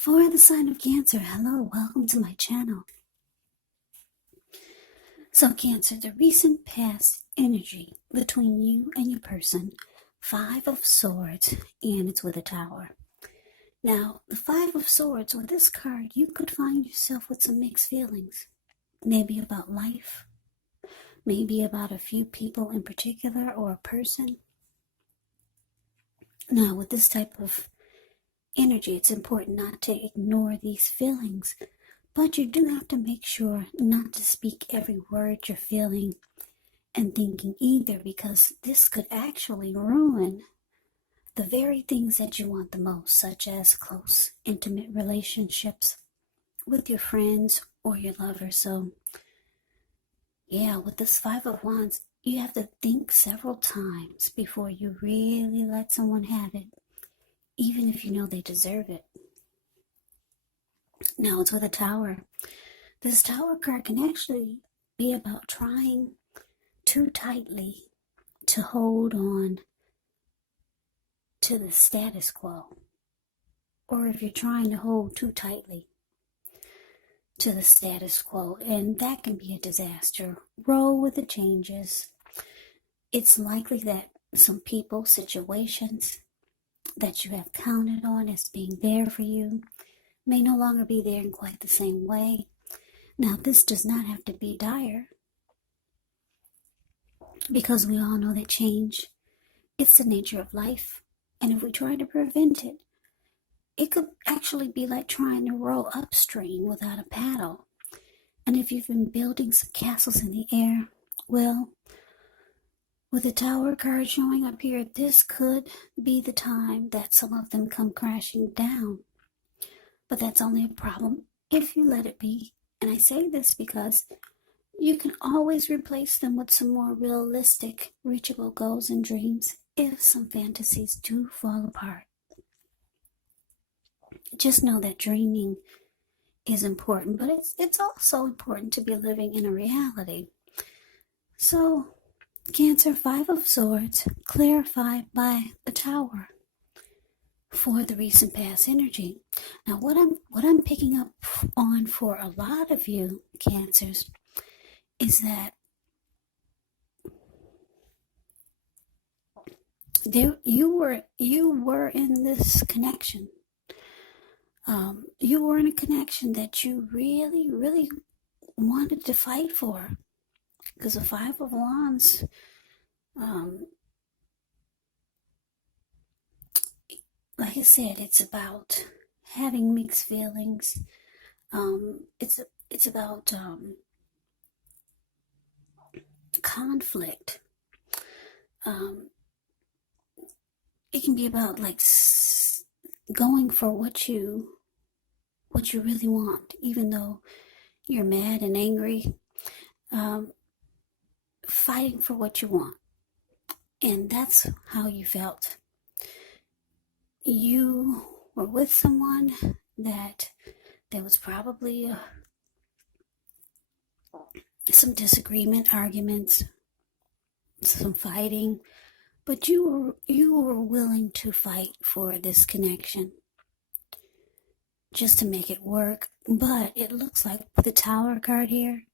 For the sign of Cancer, hello, welcome to my channel. So Cancer, the recent past energy between you and your person, Five of Swords, and it's with a Tower. Now, the Five of Swords, with this card, you could find yourself with some mixed feelings. Maybe about life, maybe about a few people in particular or a person. Now, with this type of energy, it's important not to ignore these feelings, but you do have to make sure not to speak every word you're feeling and thinking either, because this could actually ruin the very things that you want the most, such as close, intimate relationships with your friends or your lover. So, yeah, with this Five of Wands, you have to think several times before you really let someone have it, even if you know they deserve it. Now it's with a Tower. This Tower card can actually be about trying too tightly to hold on to the status quo, or if you're trying to hold too tightly to the status quo, and that can be a disaster. Roll with the changes. It's likely that some people, situations that you have counted on as being there for you may no longer be there in quite the same way. Now, this does not have to be dire, because we all know that change, it's the nature of life. And if we try to prevent it, it could actually be like trying to row upstream without a paddle. And if you've been building some castles in the air, well, with the Tower card showing up here, this could be the time that some of them come crashing down. But that's only a problem if you let it be. And I say this because you can always replace them with some more realistic, reachable goals and dreams if some fantasies do fall apart. Just know that dreaming is important, but it's also important to be living in a reality. So, Cancer, Five of Swords, clarified by the Tower for the recent past energy. Now, what I'm picking up on for a lot of you Cancers is that you were in this connection. You were in a connection that you really, really wanted to fight for, because the Five of Wands, like I said, it's about having mixed feelings. It's about conflict. It can be about like going for what you really want, even though you're mad and angry. Fighting for what you want. And that's how you felt. You were with someone that there was probably some disagreement, arguments, some fighting, but you were willing to fight for this connection just to make it work. But it looks like with the Tower card here,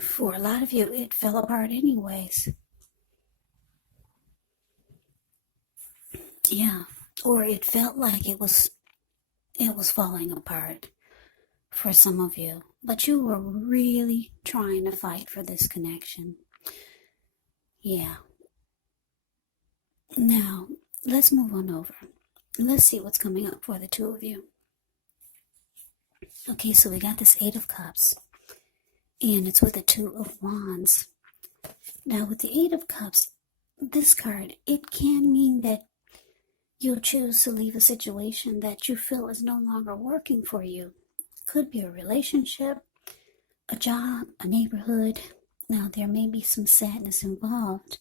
for a lot of you, it fell apart anyways. Yeah, or it felt like it was falling apart for some of you. But you were really trying to fight for this connection. Yeah. Now, let's move on over. Let's see what's coming up for the two of you. Okay, so we got this Eight of Cups, and it's with the Two of Wands. Now, with the Eight of Cups, this card, it can mean that you'll choose to leave a situation that you feel is no longer working for you. Could be a relationship, a job, a neighborhood. Now, there may be some sadness involved,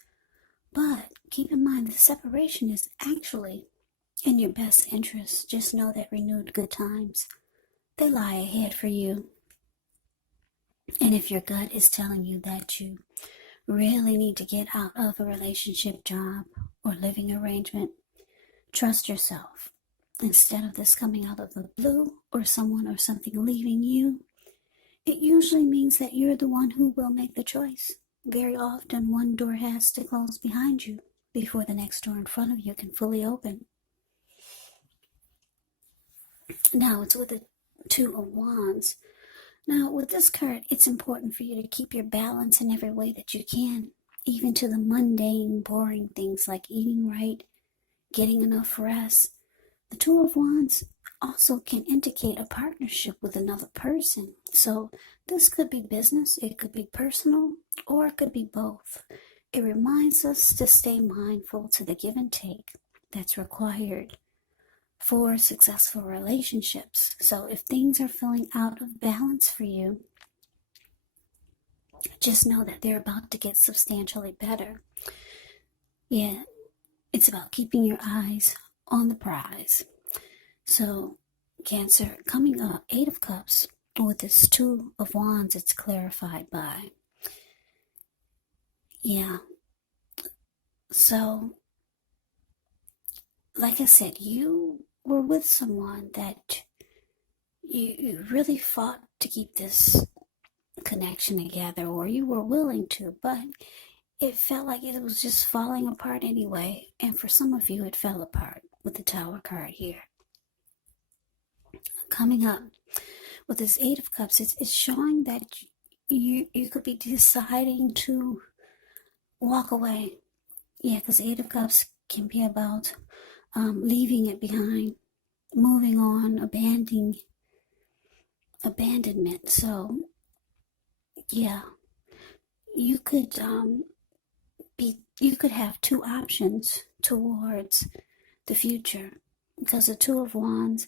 but keep in mind the separation is actually in your best interest. Just know that renewed good times, they lie ahead for you. And if your gut is telling you that you really need to get out of a relationship, job, or living arrangement, Trust yourself. Instead of this coming out of the blue or someone or something leaving you, it usually means that you're the one who will make the choice. Very often, one door has to close behind you before the next door in front of you can fully open. Now, it's with the Two of Wands. Now, with this card, it's important for you to keep your balance in every way that you can, even to the mundane, boring things like eating right, getting enough rest. The Two of Wands also can indicate a partnership with another person. So this could be business, it could be personal, or it could be both. It reminds us to stay mindful to the give and take that's required for successful relationships. So if things are feeling out of balance for you, just know that they're about to get substantially better. Yeah, it's about keeping your eyes on the prize. So, Cancer, coming up, 8 of Cups, with this 2 of Wands, it's clarified by. Yeah. So, like I said, you were with someone that you really fought to keep this connection together, or you were willing to, but it felt like it was just falling apart anyway. And for some of you, it fell apart with the Tower card here. Coming up with this 8 of Cups, it's showing that you could be deciding to walk away. Yeah, because 8 of Cups can be about leaving it behind, moving on, abandonment. So, yeah, you could have two options towards the future, because the 2 of Wands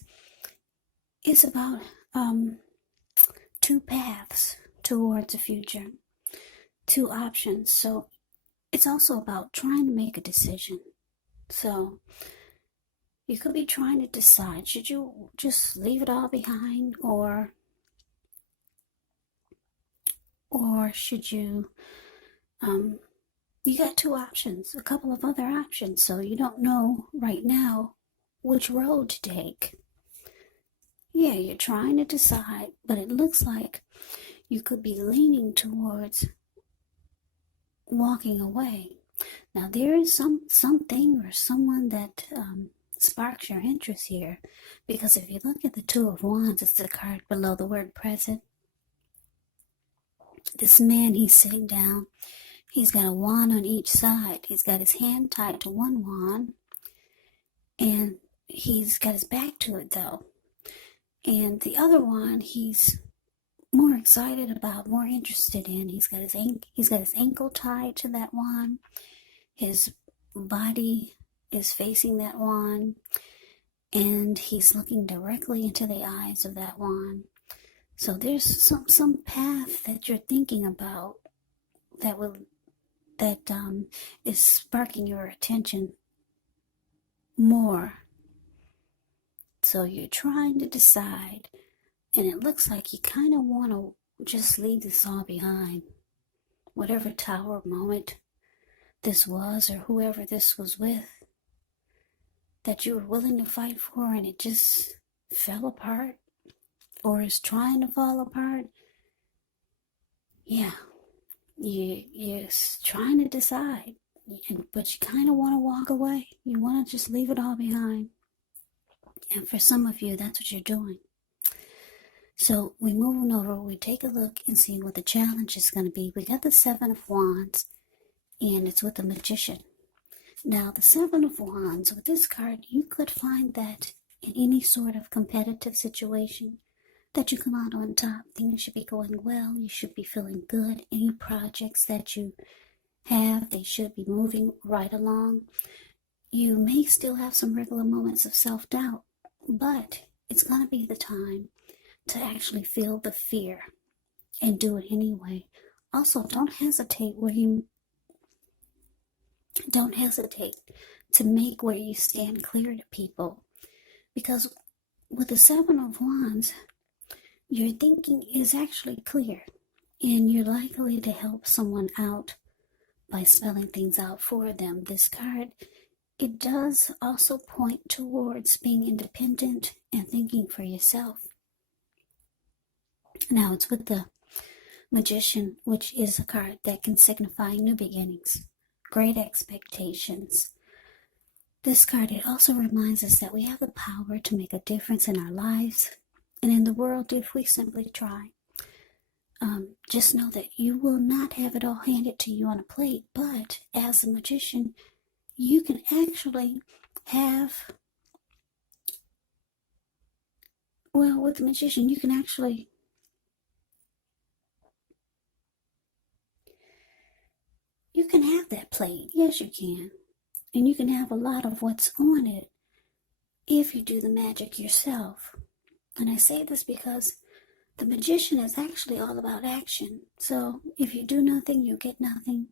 is about two paths towards the future, two options. So it's also about trying to make a decision. So you could be trying to decide, should you just leave it all behind, or should you, you got two options, a couple of other options. So you don't know right now which road to take. Yeah, you're trying to decide, but it looks like you could be leaning towards walking away. Now, there is something or someone that sparks your interest here, because if you look at the 2 of Wands, it's the card below the word present. This man, he's sitting down. He's got a wand on each side. He's got his hand tied to one wand, and he's got his back to it, though. And the other one, he's more excited about, more interested in. He's got his ankle tied to that wand. His body is facing that wand, and he's looking directly into the eyes of that wand. So there's some path that you're thinking about that is sparking your attention more. So you're trying to decide, and it looks like you kind of want to just leave this all behind. Whatever Tower moment this was, or whoever this was with, that you were willing to fight for, and it just fell apart, or is trying to fall apart. Yeah, you're trying to decide, but you kind of want to walk away. You want to just leave it all behind. And for some of you, that's what you're doing. So we move on over, we take a look and see what the challenge is going to be. We got the 7 of Wands, and it's with the Magician. Now, the 7 of Wands, with this card, you could find that in any sort of competitive situation, that you come out on top. Things should be going well. You should be feeling good. Any projects that you have, they should be moving right along. You may still have some regular moments of self-doubt, but it's going to be the time to actually feel the fear and do it anyway. Also, don't hesitate to make where you stand clear to people, because with the 7 of Wands, your thinking is actually clear, and you're likely to help someone out by spelling things out for them. This card it does also point towards being independent and thinking for yourself. Now it's with the Magician, which is a card that can signify new beginnings, great expectations. This card, it also reminds us that we have the power to make a difference in our lives and in the world if we simply try. Just know that you will not have it all handed to you on a plate, but as a magician, you can actually have, well, with the magician, you can actually have that plate. Yes, you can. And you can have a lot of what's on it if you do the magic yourself. And I say this because the magician is actually all about action. So if you do nothing, you get nothing.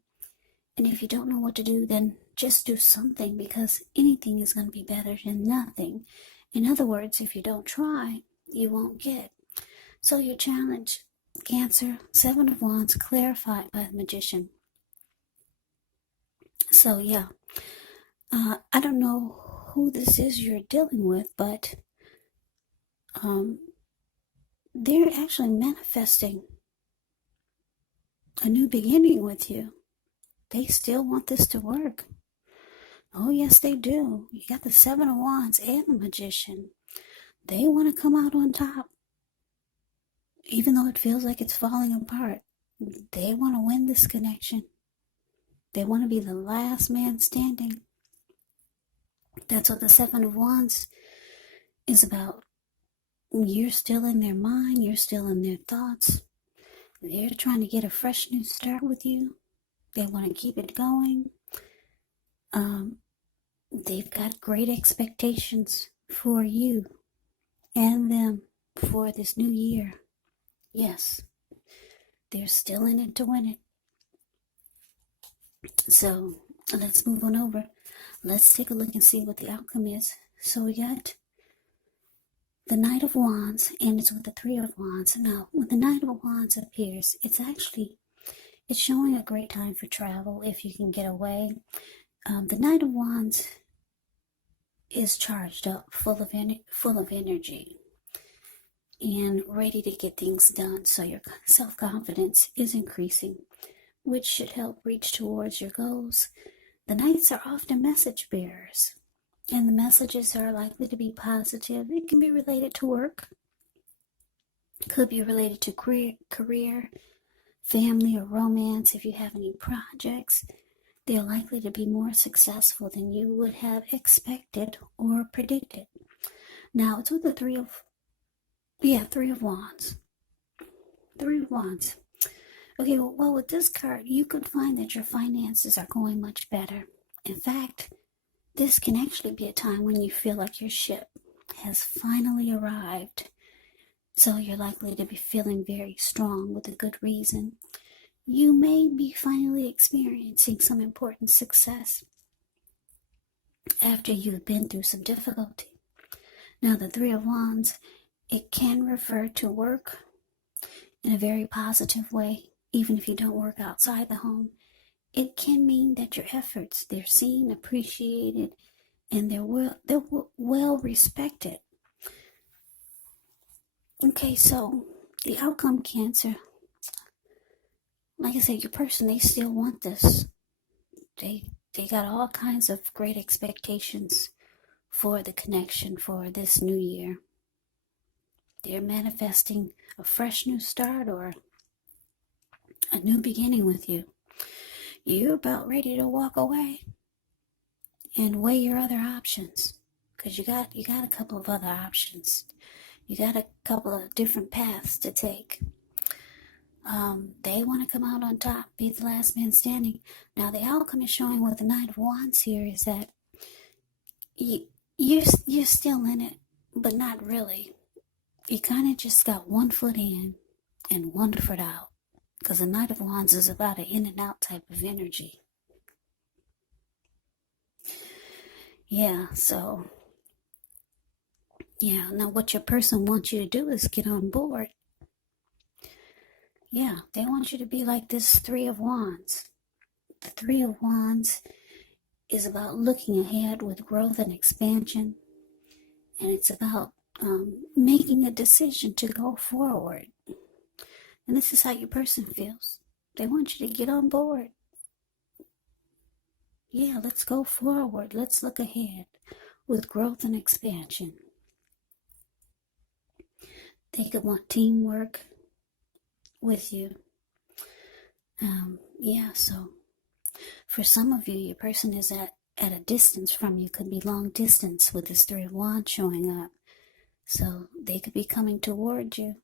And if you don't know what to do, then just do something, because anything is going to be better than nothing. In other words, if you don't try, you won't get. So your challenge, Cancer, 7 of Wands, clarified by the magician. So yeah, I don't know who this is you're dealing with, but they're actually manifesting a new beginning with you. They still want this to work. Oh, yes, they do. You got the 7 of Wands and the Magician. They want to come out on top. Even though it feels like it's falling apart, they want to win this connection. They want to be the last man standing. That's what the 7 of Wands is about. You're still in their mind. You're still in their thoughts. They're trying to get a fresh new start with you. They want to keep it going. They've got great expectations for you and them for this new year. Yes, they're still in it to win it. So let's move on over. Let's take a look and see what the outcome is. So we got the Knight of Wands, and it's with the 3 of Wands. Now, when the Knight of Wands appears, it's showing a great time for travel if you can get away. The Knight of Wands is charged up, full of energy, and ready to get things done. So your self-confidence is increasing, which should help reach towards your goals. The Knights are often message bearers, and the messages are likely to be positive. It can be related to work, could be related to career, family, or romance. If you have any projects, they're likely to be more successful than you would have expected or predicted. Now, it's with the 3 of Wands. 3 of Wands. Okay, well, with this card, you could find that your finances are going much better. In fact, this can actually be a time when you feel like your ship has finally arrived. So you're likely to be feeling very strong with a good reason. You may be finally experiencing some important success after you've been through some difficulty. Now, the 3 of Wands, it can refer to work in a very positive way, even if you don't work outside the home. It can mean that your efforts, they're seen, appreciated, and they're well respected. Okay, so the outcome, Cancer, like I said, your person, they still want this. They got all kinds of great expectations for the connection for this new year. They're manifesting a fresh new start or a new beginning with you. You're about ready to walk away and weigh your other options, because you got a couple of other options. You got a couple of different paths to take. They want to come out on top, be the last man standing. Now, the outcome is showing with the Knight of Wands here is that you're still in it, but not really. You kind of just got one foot in and one foot out, because the Knight of Wands is about an in and out type of energy. Yeah, so, yeah, now what your person wants you to do is get on board. Yeah, they want you to be like this 3 of Wands. The 3 of Wands is about looking ahead with growth and expansion, and it's about making a decision to go forward. And this is how your person feels. They want you to get on board. Yeah, let's go forward. Let's look ahead with growth and expansion. They could want teamwork with you. So for some of you, your person is at a distance from you. Could be long distance with this Three of Wands showing up. So they could be coming toward you.